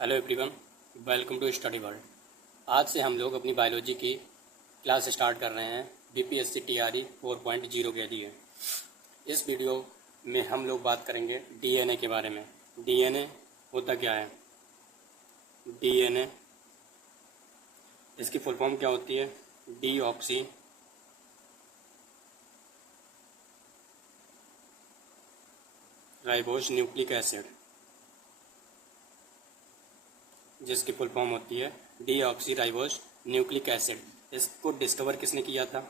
Hello everyone, welcome to study world. आज से हम लोग अपनी बायोलॉजी की क्लास स्टार्ट कर रहे हैं बीपीएससी टीआरई 4.0 के लिए। इस वीडियो में हम लोग बात करेंगे डीएनए के बारे में। डीएनए होता क्या है? डीएनए, इसकी फुल फॉर्म क्या होती है? डीऑक्सी राइबोस न्यूक्लिक एसिड, जिसकी फुल फॉर्म होती है डीऑक्सी राइबोस न्यूक्लिक एसिड। इसको डिस्कवर किसने किया था?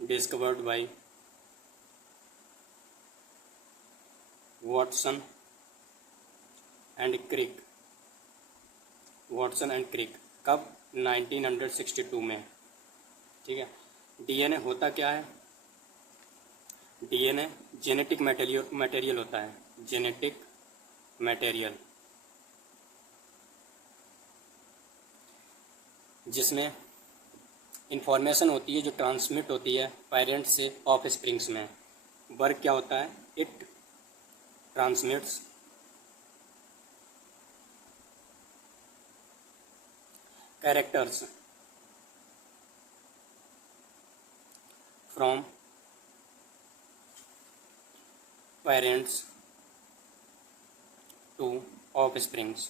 Discovered by Watson and Crick. Watson and Crick कब? 1962 में। ठीक है। डीएनए होता क्या है? डीएनए जेनेटिक मटेरियल होता है। जेनेटिक मटेरियल, जिसमें इंफॉर्मेशन होती है जो ट्रांसमिट होती है पेरेंट्स से ऑफ स्प्रिंग्स में। वर्क क्या होता है? It transmits characters from parents two of springs.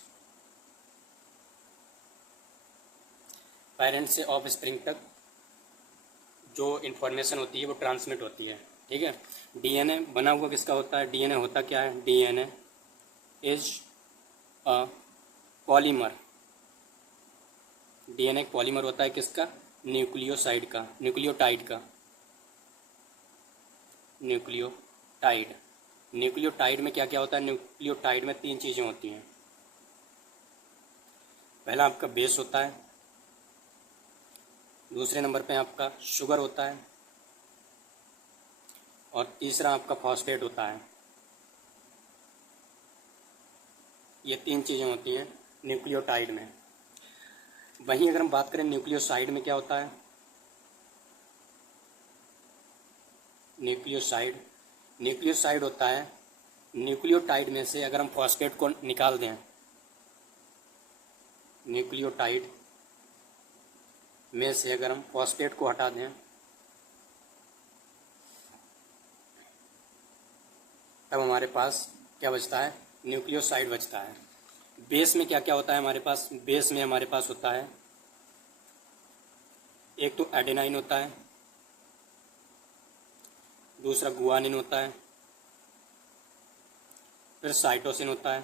Parents से ऑफ स्प्रिंग तक जो इन्फॉर्मेशन होती है वो ट्रांसमिट होती है। ठीक है। डीएनए बना हुआ किसका होता है? डीएनए होता क्या है? DNA is a polymer. DNA एक पॉलीमर होता है किसका? न्यूक्लियोसाइड का, न्यूक्लियोटाइड का। न्यूक्लियोटाइड, न्यूक्लियोटाइड में क्या क्या होता है? न्यूक्लियोटाइड में 3 चीज़ें होती हैं। पहला आपका बेस होता है, दूसरे नंबर पे आपका शुगर होता है, और तीसरा आपका फॉस्फेट होता है। ये 3 चीज़ें होती हैं न्यूक्लियोटाइड में। वहीं अगर हम बात करें न्यूक्लियोसाइड में क्या होता है? न्यूक्लियोसाइड होता है न्यूक्लियोटाइड में से अगर हम फॉस्फेट को निकाल दें, न्यूक्लियोटाइड में से अगर हम फॉस्फेट को हटा दें, तब हमारे पास क्या बचता है? न्यूक्लियोसाइड बचता है। बेस में क्या क्या होता है हमारे पास? बेस में हमारे पास होता है, एक तो एडेनाइन होता है, दूसरा गुआनिन होता है, फिर साइटोसिन होता है,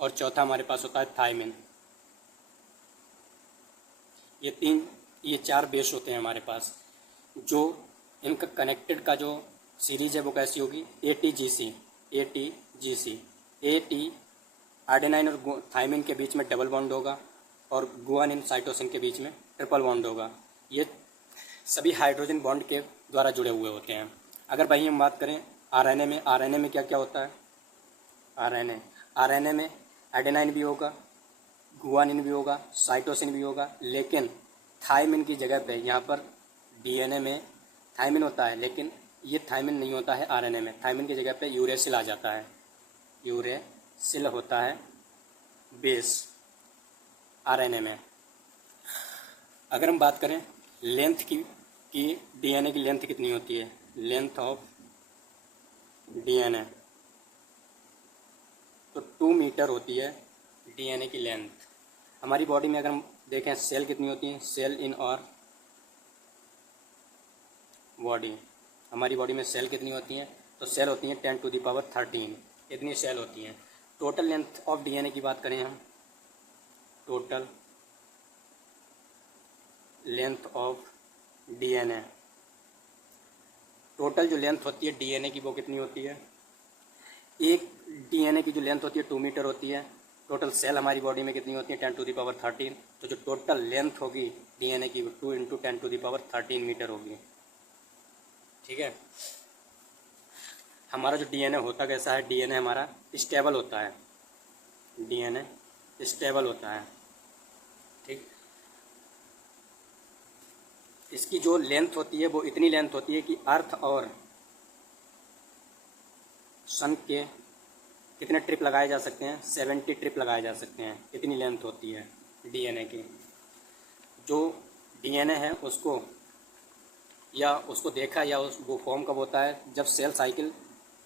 और चौथा हमारे पास होता है थायमिन। ये 4 बेस होते हैं हमारे पास। जो इनका कनेक्टेड का जो सीरीज है वो कैसी होगी? ATGC। AT एडेनाइन और थायमिन के बीच में डबल बॉन्ड होगा, और गुआनिन साइटोसिन के बीच में ट्रिपल बॉन्ड होगा। ये सभी हाइड्रोजन बॉन्ड के द्वारा जुड़े हुए होते हैं। अगर वहीं हम बात करें आरएनए में, आरएनए में क्या क्या होता है? आरएनए में एडेनाइन भी होगा, गुआनिन भी होगा, साइटोसिन भी होगा, लेकिन थायमिन की जगह पे यहाँ पर डीएनए में थायमिन होता है, लेकिन ये थायमिन नहीं होता है आरएनए में। थायमिन की जगह पे यूरेसिल आ जाता है। यूरेसिल होता है बेस आरएनए में। अगर हम बात करें लेंथ की डीएनए की लेंथ कितनी होती है? लेंथ ऑफ डीएनए तो 2 मीटर होती है डीएनए की लेंथ। हमारी बॉडी में अगर हम देखें सेल कितनी होती हैं? सेल इन और बॉडी, हमारी बॉडी में सेल कितनी होती हैं? तो सेल होती हैं 10⁻13। इतनी सेल होती हैं। टोटल लेंथ ऑफ डीएनए की बात करें हम, total length of DNA, total जो लेंथ होती है डीएनए की वो कितनी होती है? एक डीएनए की जो लेंथ होती है 2 मीटर होती है। टोटल सेल हमारी बॉडी में कितनी होती है? 10⁻13। तो जो टोटल लेंथ होगी डीएनए की वो 2 × 10⁻13 मीटर होगी। ठीक है। हमारा जो डीएनए होता कैसा है? डीएनए हमारा स्टेबल होता है। डीएनए स्टेबल होता है। ठीक। इसकी जो लेंथ होती है वो इतनी लेंथ होती है कि अर्थ और सन के कितने ट्रिप लगाए जा सकते हैं? 70 ट्रिप लगाए जा सकते हैं। कितनी लेंथ होती है डीएनए की? जो डीएनए है उसको देखा या वो फॉर्म कब होता है? जब सेल साइकिल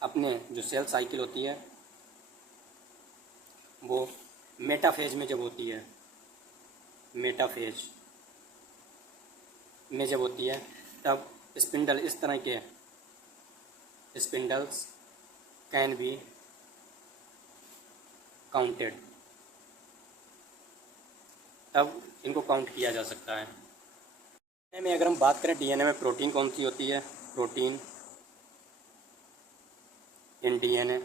अपने जो सेल साइकिल होती है वो मेटाफेज में जब होती है, मेटाफेज में जब होती है तब स्पिंडल, इस तरह के स्पिंडल्स कैन बी काउंटेड, तब इनको काउंट किया जा सकता है। डीएनए में अगर हम बात करें, डीएनए में प्रोटीन कौन सी होती है? प्रोटीन इन डीएनए,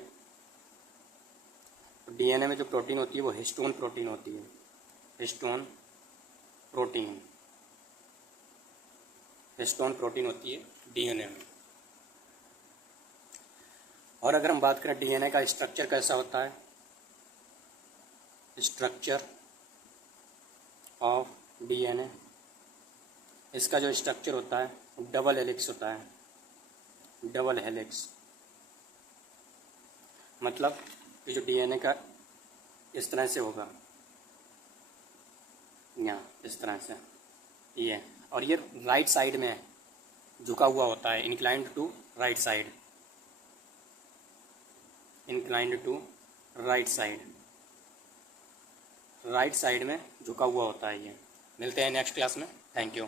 डीएनए में जो प्रोटीन होती है वो हिस्टोन प्रोटीन होती है। हिस्टोन प्रोटीन, हिस्टोन प्रोटीन होती है डीएनए में। और अगर हम बात करें डीएनए का स्ट्रक्चर कैसा होता है? स्ट्रक्चर ऑफ डीएनए, इसका जो स्ट्रक्चर होता है डबल हेलिक्स होता है। डबल हेलिक्स मतलब कि जो डीएनए का इस तरह से होगा, यहाँ इस तरह से ये, और ये राइट साइड में झुका हुआ होता है, inclined to right side, inclined to right side, right side में झुका हुआ होता है ये। मिलते हैं नेक्स्ट क्लास में। Thank you.